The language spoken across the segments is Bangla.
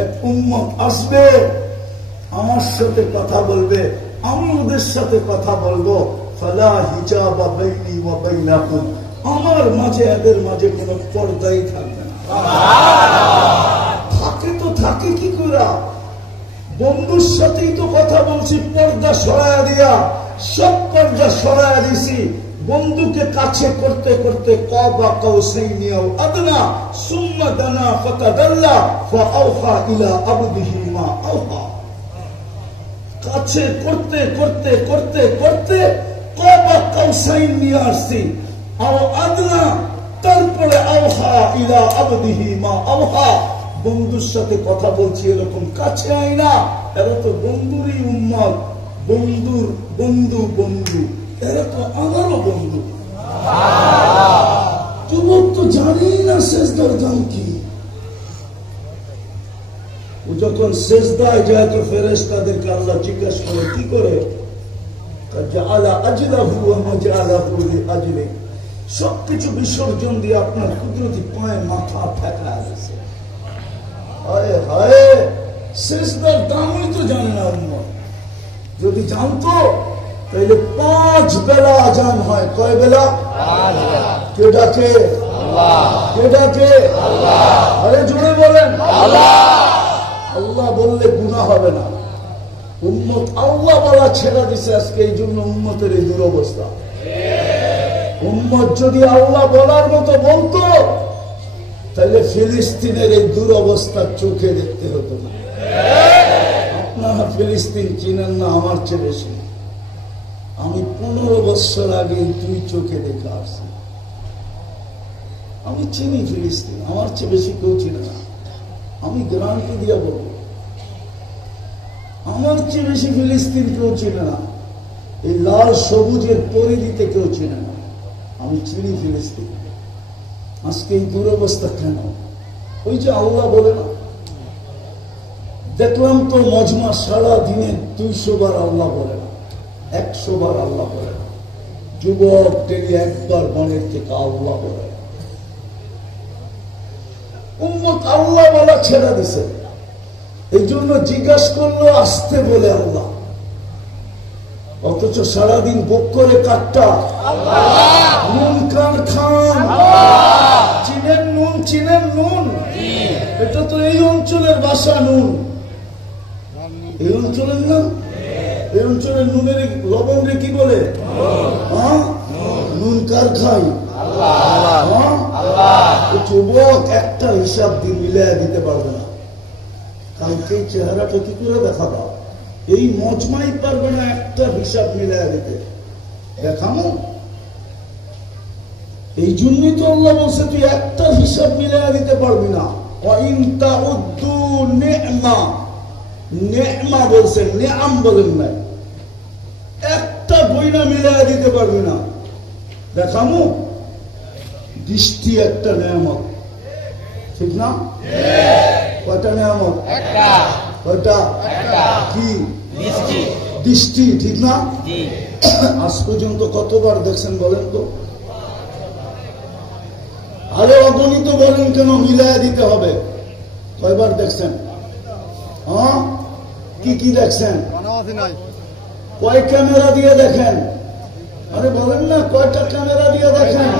এক উম্মত আসবে, আমার সাথে কথা বলবে, আমি ওদের সাথে কথা বলবো। ফালা হিজাবা বাইনি ওয়া বাইনাকুম, আমার মাঝে এদের মাঝে কোনো পর্দাই থাকবে না। থাকে তো থাকে কি করে? বন্ধুর সাথেই তো কথা বলছি, পর্দা সরায়া দিয়া, সব পর্দা সরায়া দিছি। বন্ধুকে কাছে করতে করতে কাবা কাউসাইনি আও আদনা সুম্মা দানা ফাতাদাল্লা ফাআওহা ইলা আবদিহি মা আওহা। কাছে করতে করতে করতে করতে কাবা কাউসাইন নিয়ে আসছি, আও আদনা, তারপরে আওহা ইলা আবদিহি মা আওহা। বন্ধুর সাথে কথা বলছি, এরকম কাছে আই না, এরা তো বন্ধুরই উম্মত। বন্ধুর বন্ধু বন্ধু, এরা তো আমারও বন্ধু। যুবক তো জানেই না সেজদার দাম কি। ও যখন সেজদায় যায় তো ফেরেশতাদেরকে আল্লাহ জিজ্ঞাসা করে, কি করে? সবকিছু বিসর্জন দিয়ে আপনার কুদরতি পায়ে মাথা ফেঁকা গেছে। হায় হায়, সেজদার দামই তো জানে না উম্মত। যদি জানতো তাহলে 5 বেলা আজান হয়। কয় বেলা? কে ডাকে? কে ডাকে? আরে জোরে বলেন আল্লাহ। আল্লাহ বললে গুনাহ হবে না। উম্মত আল্লাহ বলা ছেড়ে দিছে আজকে, এই জন্য উম্মতের এই দুরবস্থা। উম্মত যদি আল্লাহ বলার মতো বলতো তাহলে ফিলিস্তিনের এই দুরবস্থা চোখে দেখতে হতো না। আপনারা ফিলিস্তিন চিনেন না আমার চেয়ে বেশি। আমি 15 বছর আগে 2 চোখে দেখে আসছি। আমি চিনি ফিলিস্তিন, আমার চেয়ে বেশি কেউ চিনে না। আমি গ্যারান্টি দিয়ে বলবো, আমার চেয়ে বেশি ফিলিস্তিন কেউ চিনে না। এই লাল সবুজের পরিধিতে কেউ চিনে না। আমি চিনি ফিলিস্তিন। আজকে এই দুরবস্থা কেন? ওই যে আল্লাহ বলে না, দেখলাম তো মজমা সারা দিনে 200 বার আল্লাহ বলে না, 100 বার আল্লাহ বলে না। যুবক ডেলি একবার মনের থেকে আল্লাহ বলে। উম্মত আল্লাহ বলা ছেড়ে দিছে, এই জন্য জিজ্ঞাসা করলো আসতে বলে আল্লাহ, অথচ সারাদিন ভোগ করে কাটটা নুন কান খান। চিনেন নুন? চিনেন নুন? এটা তো এই অঞ্চলের ভাষা নুন। এই অঞ্চলের না, এই অঞ্চলের নুনের লবণ রে কি বলে? নুন কার খাই? যুবক একটা হিসাব দিয়ে মিলাই দিতে পারবে না। কালকে চেহারাটা কি করে দেখাবা? এই মজমাই পারবে না একটা হিসাব মিলাই দিতে। দেখানো এই জন্যই তো আল্লাহ বলছে তুই একটা হিসাব মিলাই দিতে পারবি না। নেমা বলছেন, নেআম বলেন নাই। একটা বইনা মিলাই দিতে পারবি না। দেখামো দৃষ্টি একটা নেয়ামত, ঠিক না? কয়টা নেয়ামত? কয়টা? কি? দৃষ্টি, ঠিক না? আজ পর্যন্ত কতবার দেখছেন বলেন তো? আরে অগণিত বলেন কেন? মিলাইয়া দিতে হবে। কয়বার দেখছেন? কি কি দেখছেন? কয় ক্যামেরা দিয়ে দেখেন? আরে বলেন না, কয়টা ক্যামেরা দিয়ে দেখেন?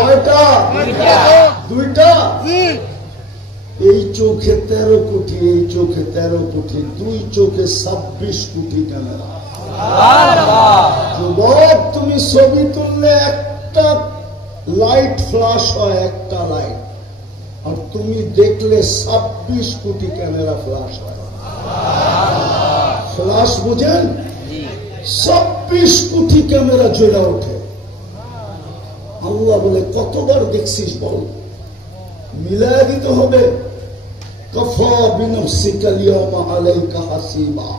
কয়টা? 2টা। এই চোখে 13 কোটি, এই চোখে 13 কোটি, 2 চোখে 26 কোটি ক্যামেরা। যুবক তুমি ছবি তুললে একটা লাইট ফ্লাশ হয়, একটা লাইট, আর তুমি দেখলে 26 কোটি ক্যামেরা ফ্লাশ হয়। ফ্লাশ বুঝেন? 26 কোটি ক্যামেরা জ্বলে ওঠে। আল্লাহ বলে কতবার দেখছিস বল? মিলায় দিতে হবে। কাফা বিনফসিকা আল-ইয়াওমা আলাইকা হাসিবা।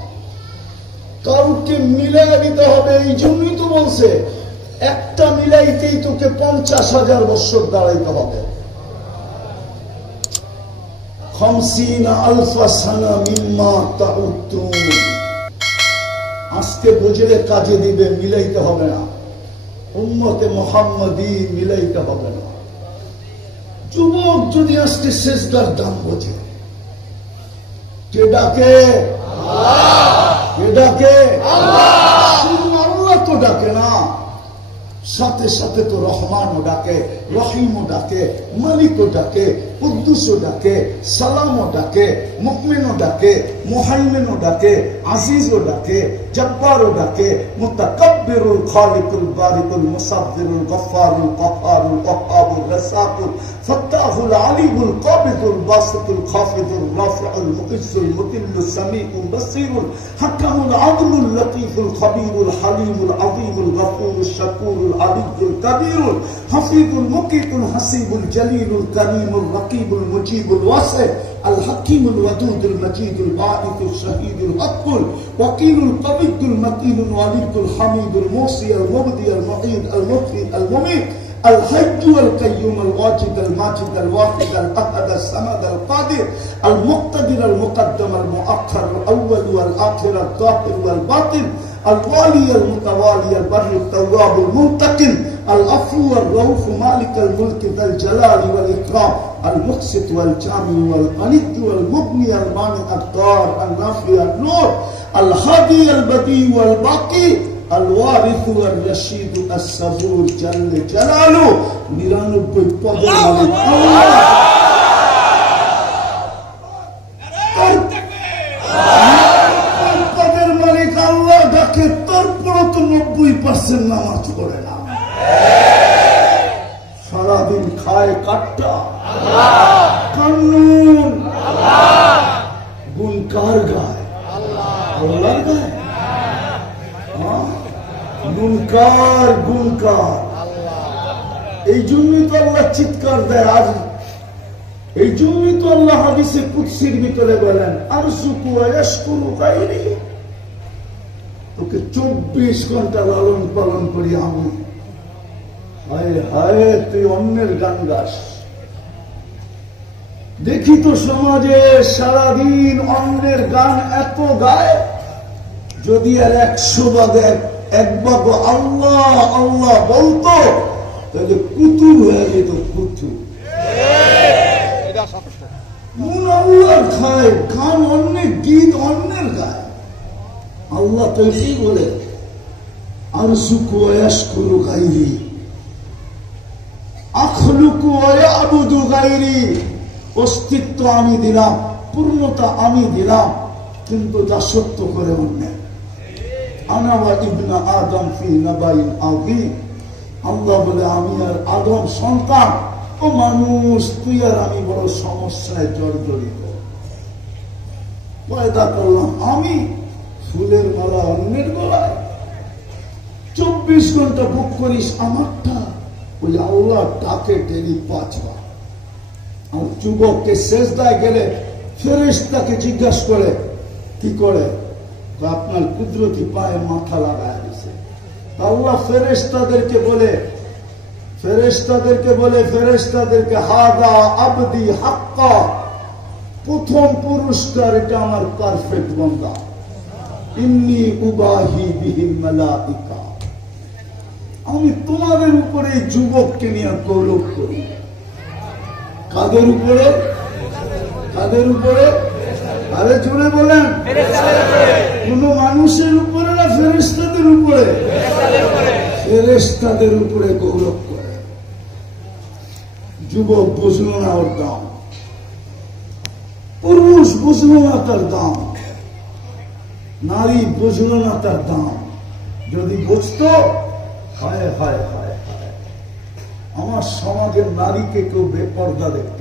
কাউকে মিলায় দিতে হবে। এই জন্যই তো বলছে একটা মিলাইতেই তোকে 50,000 বছর দাঁড়াইতে হবে। 50,000 সানা মিম্মা তাউদ্দুন। আজকে বুঝলে কাজে দিবে, মিলাইতে হবে না। উম্মতে মুহাম্মাদি মিলাইতে হবে না। যুবক যদি আজকে সেজদার দাম বোঝে, কে ডাকে? কে ডাকে? শুধু আল্লাহ তো ডাকে না, সাথে সাথে তো রহমানও ডাকে, রহিমও ডাকে, মালিকও ডাকে, কুদ্দুসও ডাকে, সালামও ডাকে, মুকমিনও ডাকে, মুহাইমিনও ডাকে, আজিজও ডাকে, জব্বারও ডাকে, মুতাকাব্বিরুল খালিকুল বারিকুল মুসাব্বিরুল গফফারুল কহ্হারুল ওয়াহ্হাবুর রাসাকুল ফাত্তাহুল আলিমুল কাবিদুল বাসিতুল খাফিদুর রাফিউল মুইজ্জুল মুতিল্লুস সামিউল বাসীরুল হাকামুল আদলুল লতীফুল খবীরুল হালিমুল আযীমুল গফুরুশ শাকুরুল আলিয়্যুল কাবীরুল হাফিজুল মুকিতুল হাসিবুল জলিলুল কারীমুল রাকিবুল মুজিবুল ওয়াসি আল হাকীমুল ওয়াদুদুল মজিদুল বাঈতুল শাহীদুল হক্কুল ওয়াকিলুল কবিয়্যুল মতিনুল ওয়ালিদুল হামিদুল মুসি আল মুবদি আল মুঈদ আল মুফি আল মুমীত الحي والقيوم الواجد الماجد الواحد الأحد الصمد القادر المقتدر المقدم المؤخر الأول والآخر الظاهر والباطن الوالي المتوالي البر التواب المنتقم العفو الرؤوف مالك الملك ذا الجلال والإكرام المقسط والجامع والغني والمغني المانع الضار النافع النور الهادي البديع والباقي الوارث والرشيد الصبور جل جلاله 99 পদের মালিক আল্লাহ, পদের মালিক আল্লাহ ডাকে, তারপরও তো 90% নামাজ পড়ে না, সারাদিন খায় কাটটা, কানুন গুণ কার গায়? আল্লাহর গায়। গুণকার গুণকার, এই জন্যই তো আল্লাহ চিৎকার দেয়। আজ এই জন্যই তো আল্লাহ হাদিসে কুদসির ভিতরে বলেন আরজুকু ওয়া ইয়াশকুরু গায়রি, তোকে 24 ঘন্টা লালন পালন করি আমি, হায় হায় তুই অন্যের গান গাস। দেখি তো সমাজে সারাদিন অন্যের গান এত গায়, যদি আর 100 ভাগে এক ভাগ আল্লাহ আল্লাহ বলতো তাহলে কুতুব হয়ে যেত, কুতুব। মন আল্লাহর খায়, গান অন্যের, গীত অন্যের গায়। আল্লাহ তো এটাই বলে আরজুকু ওয়া ইয়াশকুরু গায়রি আখলুকু ওয়া ইয়াবুদু গায়রি, অস্তিত্ব আমি দিলাম, পূর্ণতা আমি দিলাম, কিন্তু দাসত্ব করে অন্যের। আনা ওয়া ইবনা আদম ফি নাবাইন আযীম, আল্লাহ বলে আমি আর আদম সন্তান, ও মানুষ তুই আর আমি বড় সমস্যায় জর্জরিত। পয়দা করলাম আমি, ফুলের মালা অন্যের গলায়, 24 ঘন্টা বুক করিস আমারটা, ওই আল্লাহ ডাকে টেলি 5 বার। আর যুবককে সেজদায় গেলে ফেরেশতাকে জিজ্ঞাসা করে, কি করে? আপনার কুদরতি পায়ে মাথা লাগায় দিছে। আল্লাহ ফেরেশতাদেরকে বলে হাদা আবদি হাক্কা, প্রথম পুরস্কার এটা আমার পারফেক্ট বান্দা। ইন্নী উবাহি বিহিল মালাইকা, আমি তোমাদের উপরে যুবককে নিয়ে গৌরব করি। কাদের উপরে? কাদের উপরে? আরে জোরে বলেন। কোন মানুষের উপরে না ফেরেশতাদের উপরে? ফেরেশতাদের উপরে গৌরব করে। যুবক বুঝলো না ওর দাম, পুরুষ বুঝলো না তার দাম, নারী বুঝলো না তার দাম। যদি বুঝতো, হায় হায় হায় হায়, আমার সমাজের নারীকে কেউ বেপর্দা দেখত।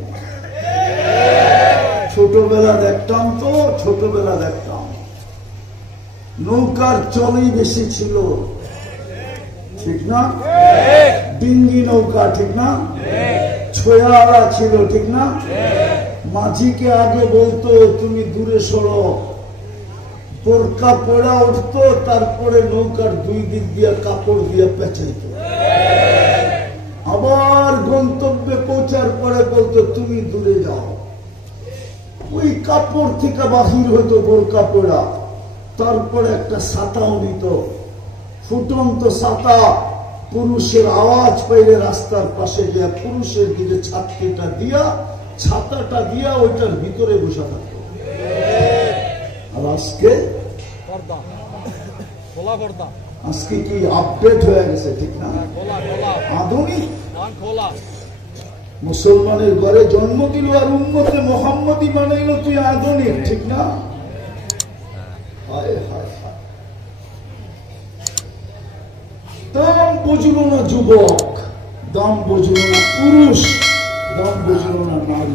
ছোটবেলা দেখতাম তো, ছোটবেলা দেখতাম নৌকার চলই বেশি ছিল, ঠিক না? ডিঙ্গি নৌকা, ঠিক না? ছোয়ালা ছিল, ঠিক না? মাঝিকে আগে বলতো তুমি দূরে সরো, বোরকা পড়া উঠতো, তারপরে নৌকার 2 দিক দিয়ে কাপড় দিয়ে পেঁচাইতো। আবার গন্তব্যে পৌঁছার পরে বলতো তুমি দূরে যাও। ওই কাপড় থেকে বাহির হতো বোরকা পড়া, তারপরে একটা ছাতাও নিত, ফুটন্ত ছাতা, পুরুষের আওয়াজ পাইলে রাস্তার পাশে গিয়া পুরুষের দিকে ছাতাটা দিয়া ওইটার ভিতরে বসা থাকতো। আর আজকে কি আপডেট হয়ে গেছে, ঠিক না? আধুনিক মুসলমানের ঘরে জন্ম দিল আর উম্মতে মোহাম্মদী বানাইল, তুই আধুনিক, ঠিক না? হায় হায় হায়, দাম বুঝল না যুবক, দাম বুঝল না পুরুষ, দাম বুঝল না নারী।